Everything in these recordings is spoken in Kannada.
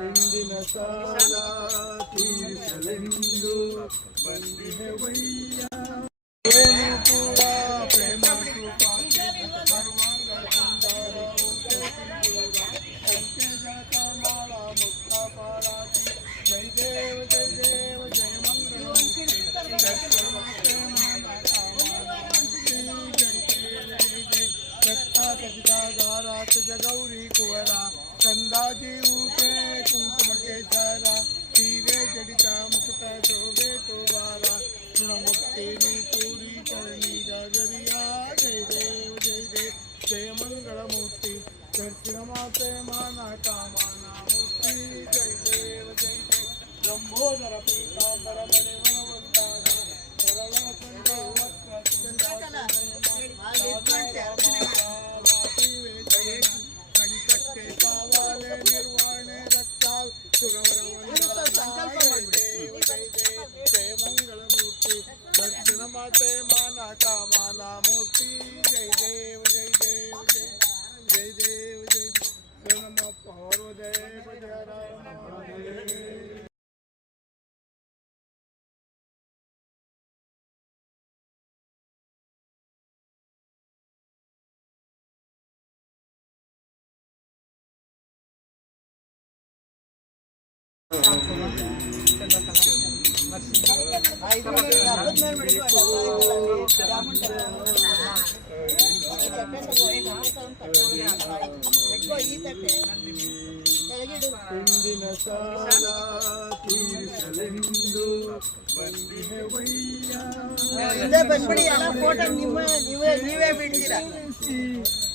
ಹಿಂದಿನ ಸಾಲ ತೀರಿಸಲೆಂದು ಬಂದಿಹೆವಯ್ಯ ಕೂಡ ಪ್ರೇಮ जय देव जय देव जय मंगल जगौरी कुवरा कंदाजी ऊटे कुंकुम के चारा तीरे जडिता मुकुट शोभे तो वारा ऋणमुक्ति पूरी चरणी जरिया जय देव जय मंगल मूर्ति दर्शन माते माना कामना मूर्ति जय देव लंबोदर पीतांबर मणि मनवंदान सरल संकटे पावाले निर्वाणे रक्षाल जय मंगल मूर्ति दर्शन माते माना कामना मूर्ति जय देव जय नम पार्वदेव जय राम ಹಿಂದಿನ ಸಾಲ ತೀರಿಸಲೆಂದು ಬಂದಿಹೆವಯ್ಯ ಬಂದ್ಬಿಡಿ ಎಲ್ಲ ಫೋಟೋ ನೀವೇ ಬಿಡ್ತೀರಾ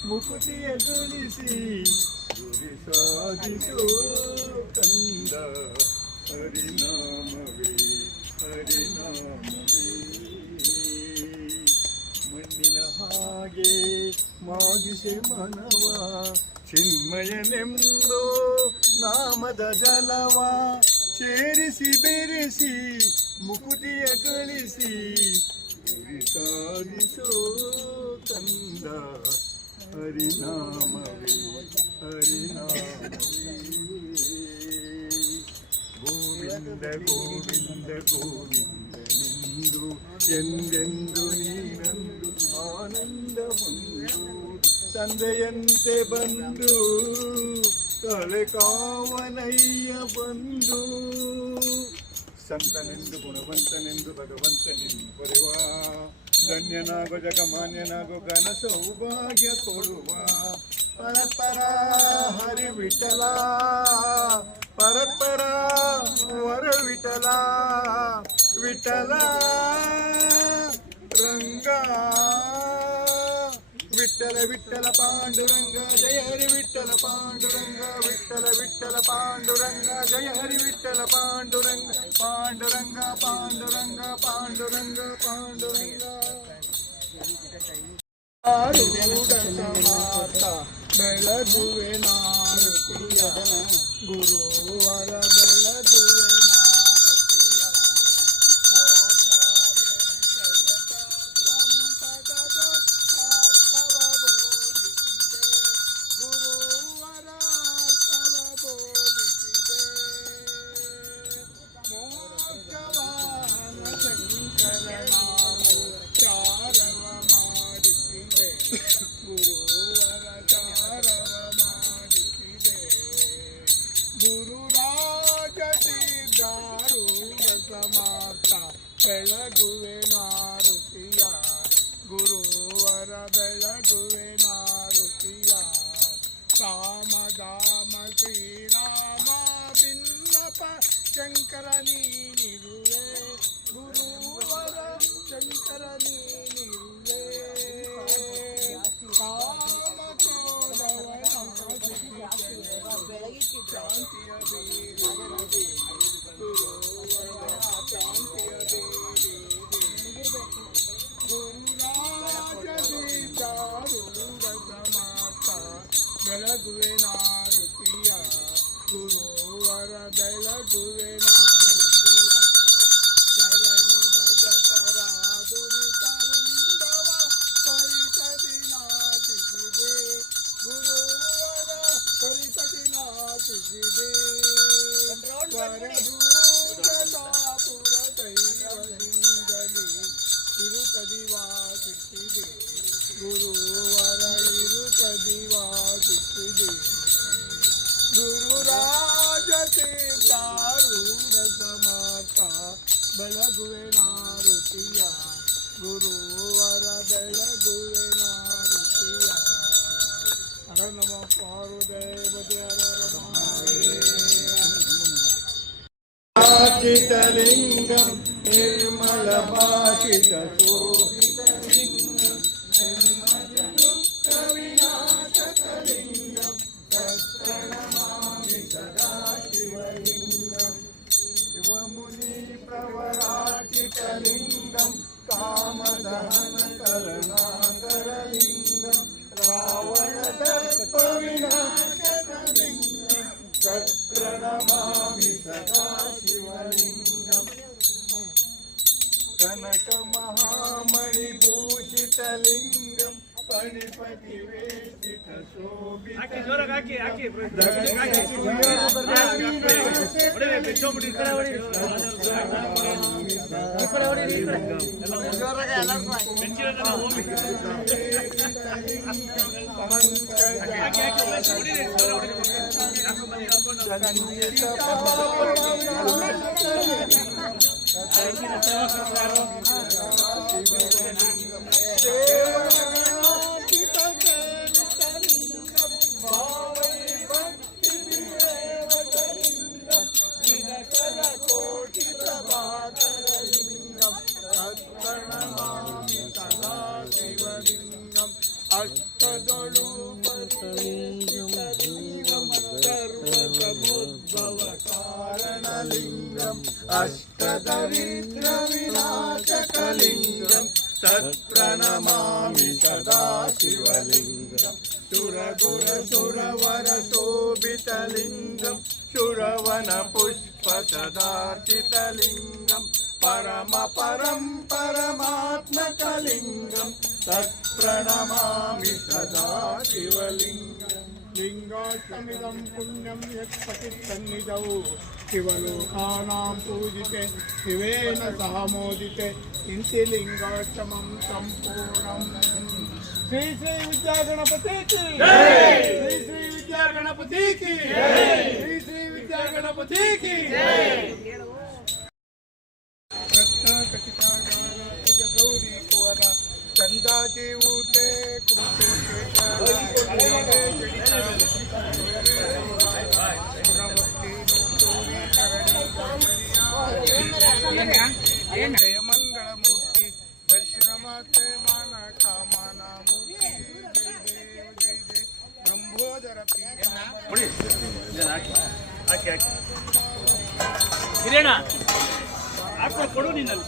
ಮುಕುತಿಯ ತುಳಿಸಿ ಗುರಿ ಸಾಧಿಸೋ ಕಂದ ಹರಿನಾಮವೇ ಮಣ್ಣಿನ ಹಾಗೆ ಮಾಗಿಸೆ ಮನವ ಚಿನ್ಮಯನೆಂದು ನಾಮದ ಜಲವ ಸೇರಿಸಿ ಬೆರೆಸಿ ಮುಕುತಿಯ ಗಳಿಸಿ ಗುರಿ ಸಾಧಿಸೋ ಕಂದ ಹರಿನಾಮವೇ ಗೋವಿಂದ ಗೋವಿಂದ ಗೋವಿಂದನೆಂದು ಎಂದೆಂದು ನೀನಂದು ಆನಂದ ಹೊಂದು ತಂದೆಯಂತೆ ಬಂದು ತಲೆ ಕಾವನಯ್ಯ ಬಂದು ಸಂತನೆಂದು ಗುಣವಂತನೆಂದು ಭಗವಂತನೆಂದು ಬರುವ ಧನ್ಯನಾಗೋ ಜಗಮಾನ್ಯನಾಗೋ ಘನ ಸೌಭಾಗ್ಯ ಕೊಡುವ ಪರಪರ ಹರಿ ವಿಠಲ ಪರಪರ ವರ ವಿಠಲ ವಿಠಲ ರಂಗ ವಿಠಲ ವಿಠಲ ಪಾಂಡುರಂಗ ಜಯ ಹರಿ ವಿಠಲ ಪಾಂಡುರಂಗ ವಿಠಲ ವಿಠಲ ಪಾಂಡುರಂಗ ಜಯ ಹರಿ ವಿಠಲ ಪಾಂಡುರಂಗ ಪಾಂಡುರಂಗ ಪಾಂಡುರಂಗ ಪಾಂಡುರಂಗ ಪಾಂಡುರಂಗ ಬೆಳಗುವೆ ನಾನು ಗುರುವರ ಬೆಳಗುವೆ ಬೆಳಗುವೆ ಮಾರುತಿಯ ಗುರುವರ ಬೆಳಗುವೆ ಮಾರುತಿಯ ರಾಮಧಾಮ ಶ್ರೀರಾಮ ಭಿನ್ನಪ ಶಂಕರ ನೀನಿರುವೆ ಗುರುವರ ಶಂಕರ ನೀನಿರುವೆ ಕಾಮ ಕ್ರೋಧವನ ಶಾಂತಿಯ ದೇವಿ ಬೆಳಗುವೆ ನಾರುತಿಯ ಗುರುವರ ಬೆಳಗುವೆ ಬೆಳಗುವೆ ನಾರುತಿಯ ಗುರುವರ ಬೆಳಗುವೆ ನಾರುತಿಯ ಹರ ನಮ ಪಾರ್ವದೇವತೆ ಚಿತಲಿಂಗಂ ನಿರ್ಮಲ ಭಾಷಿತ ಶೋಭಿತಲಿಂಗಂ ವಿನಾಶಕಲಿಂಗಂ ತತ್ಪ್ರಣಮಾಮಿ ಸದಾ ಶಿವಲಿಂಗಂ ಶಿವಮುನಿ ಪ್ರವರಾಚಿತಲಿಂಗಂ ಕಾಮದಹನ ಕರುಣಾಕರಲಿಂಗಂ ರಾವಣದರ್ಪ ವಿನಾಶಕಲಿಂಗಂ ತತ್ಪ್ರಣಮಾಮಿ ಸದಾ ಶಿವಲಿಂಗಂ ಕನಕ ಮಹಾಮಣಿಭೂಷಿತಲಿಂಗಂ ಪಣಿಪತಿ ವೇದಿತ ಶೋಭಿತ ಅಷ್ಟದೊಳು ಸರ್ವಸಮುದ್ಭವ ಕಾರಣಲಿಂಗಂ ಅಷ್ಟದರಿದ್ರ ವಿನಾಶಕಲಿಂಗಂ ತತ್ಪ್ರಣಮಾಮಿ ಸದಾ ಶಿವಲಿಂಗಂ ಸುರಗುರ ಸುರವರ ಶೋಭಿತಲಿಂಗಂ ಶುರವನ ಪುಷ್ಪ ಸದಾರ್ಚಿತಲಿಂಗಂ ಪರಮ ಪರಮಾತ್ಮಕಲಿಂಗಂ ತತ್ಪ್ರಣಮಾಮಿ ಸದಾ ಶಿವಲಿಂಗಂ ಲಿಂಗಾಷ್ಟಮಿದಂ ಪುಣ್ಯಂ ಯತ್ ಪತಿತ್ತನ್ನಿಧೌ ಶಿವಲೋಕಾನಾಂ ಪೂಜಿತೆ ಶಿವೇನ ಸಹ ಮೋದಿತೆ ಇಂತಿ ಲಿಂಗಾಷ್ಟಮಂ ಸಂಪೂರ್ಣಂ ಶ್ರೀ ಶ್ರೀ ವಿದ್ಯಾಗಣಪತಿ ಕಿ ಶ್ರೀ ಶ್ರೀ ವಿದ್ಯಾಗಣಪತಿ ಕಿ ಶ್ರೀ ಶ್ರೀ ವಿದ್ಯಾಗಣಪತಿ ಕಿ ರತ್ನ ಕಟಿಕಾಗಾರ ಗೌರಿ ಕುವರ ಚಂದಾಜಿ ಊಟೆ ಜಯ ಮಂಗಳ ಮೂರ್ತಿ ದರ್ಶನಮಾತೆ ಮಾನ ಕಾಮನ ಮೂರ್ತಿ ಜಯ ದೇವ ಜಯ ಜಯ ಬ್ರಹ್ಮೋದರ ಹಿರೇಣ ಕೊಡು ನೀನಲ್ಲಿ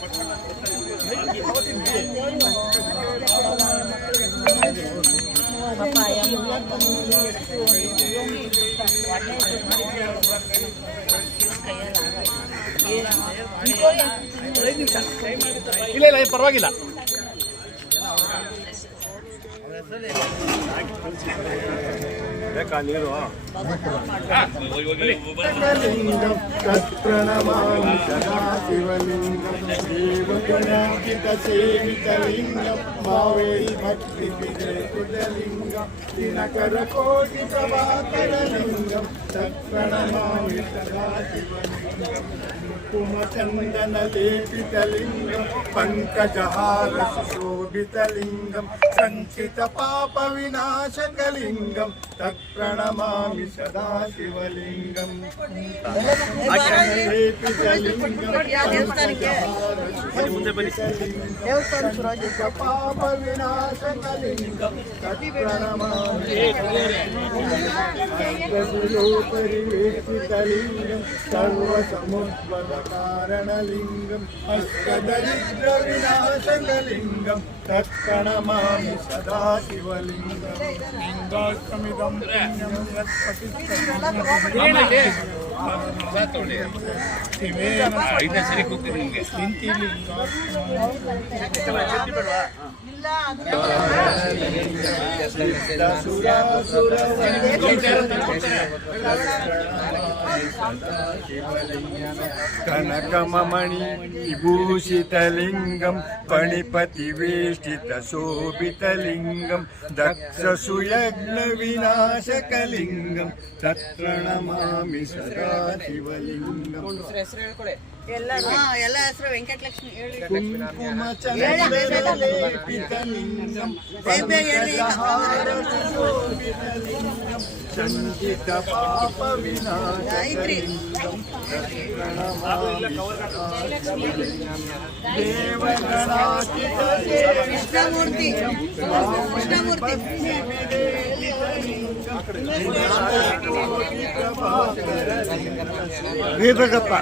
ಇಲ್ಲ ಇಲ್ಲ ಪರವಾಗಿಲ್ಲ ಬೇಕಾ ನೀರು ಲಿಂಗಂ ತತ್ಪ್ರಣಮಾಮಿ ಸದಾ ಶಿವಲಿಂಗಂ ದೇವಗುಣಾಂಕಿತ ಸೇವಿತಲಿಂಗಂ ಮಾವೇರಿ ಭಕ್ತಿ ವಿಜಯಕುಟಲಿಂಗಂ ದಿನಕರ ಕೋಟಿ ಪ್ರಭಾಕರಲಿಂಗಂ ತತ್ಪ್ರಣಮಾಮಿ ಸದಾ ಶಿವಲಿಂಗಂ ಕುಮಚಂದನ ಲೇಪಿತಲಿಂಗಂ ಪಂಕಜಹಾರ ಸುಶೋಭಿತಲಿಂಗಂ ಸಂಚಿತ ಪಾಪ ವಿನಾಶಕಲಿಂಗಂ ತತ್ಪ್ರಣಮಾಮಿ ಸದಾ ಶಿವಲಿಂಗಂ ಸಂಚಿತ ಪಾಪ ವಿನಾಶಕಲಿಂಗಂ ತತ್ಪ್ರಣಮಾಮಿ ಪರಿವೇಶಿತಲಿಂಗಂ ಸರ್ವಸಮುದ್ಭವ ಕಾರಣಲಿಂಗಂ ಅಷ್ಟದರಿದ್ರ ವಿನಾಶಕಲಿಂಗಂ ತತ್ಪ್ರಣಮಾಮಿ ಸದಾ ಶಿವಲಿಂಗಂ ಲಿಂಗಾಷ್ಟಮಿದಂ ಪುಣ್ಯಂ ಯತ್ ಕನಕಮಣಿ ವಿಭೂಷಿತಲಿಂಗಂ ಪಣಿಪತಿವೇಷ್ಟಿತ ಶೋಭಿತಲಿಂಗಂ ದಕ್ಷ ಸುಯಜ್ಞ ವಿನಾಶಕಲಿಂಗಂ ತತ್ಪ್ರಣಮಾಮಿ ಸದಾ ಶಿವಲಿಂಗಂ ಎಲ್ಲ ಹೆಸರು ವೆಂಕಟಲಕ್ಷ್ಮಿ ಹೇಳಿ. ಕುಂಕುಮ ಚಂದ್ರಲೇಪಿತಲಿಂಗಂ ಪಂಕಜಹಾರಸುಶೋಭಿತಲಿಂಗಂ ಶಂಕಿತ ಪಾಪ ವಿನಾಶಕಲಿಂಗಂ ದೇವಗಣಾತೀತ ಕೃಷ್ಣಮೂರ್ತಿ ವೀರಗಪ್ಪ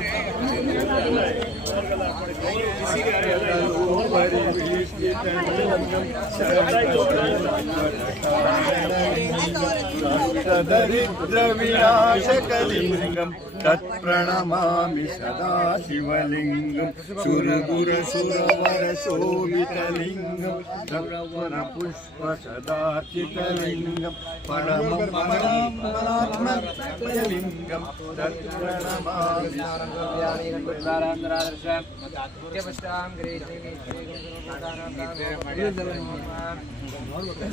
ದರಿದ್ರ ವಿನಾಶಕಲಿಂಗಂ ತತ್ಪ್ರಣಮಾಮಿ ಸದಾ ಶಿವಲಿಂಗಂ ಸುರಗುರ ಸುರವರ ಶೋಭಿತಲಿಂಗಂ ಸೌರವರ ಪುಷ್ಪ ಸದಾಚಿತಲಿಂಗಂ ಪರಮಾತ್ಮಲಿಂಗಂ ತತ್ಪ್ರಣಮಾಮಿ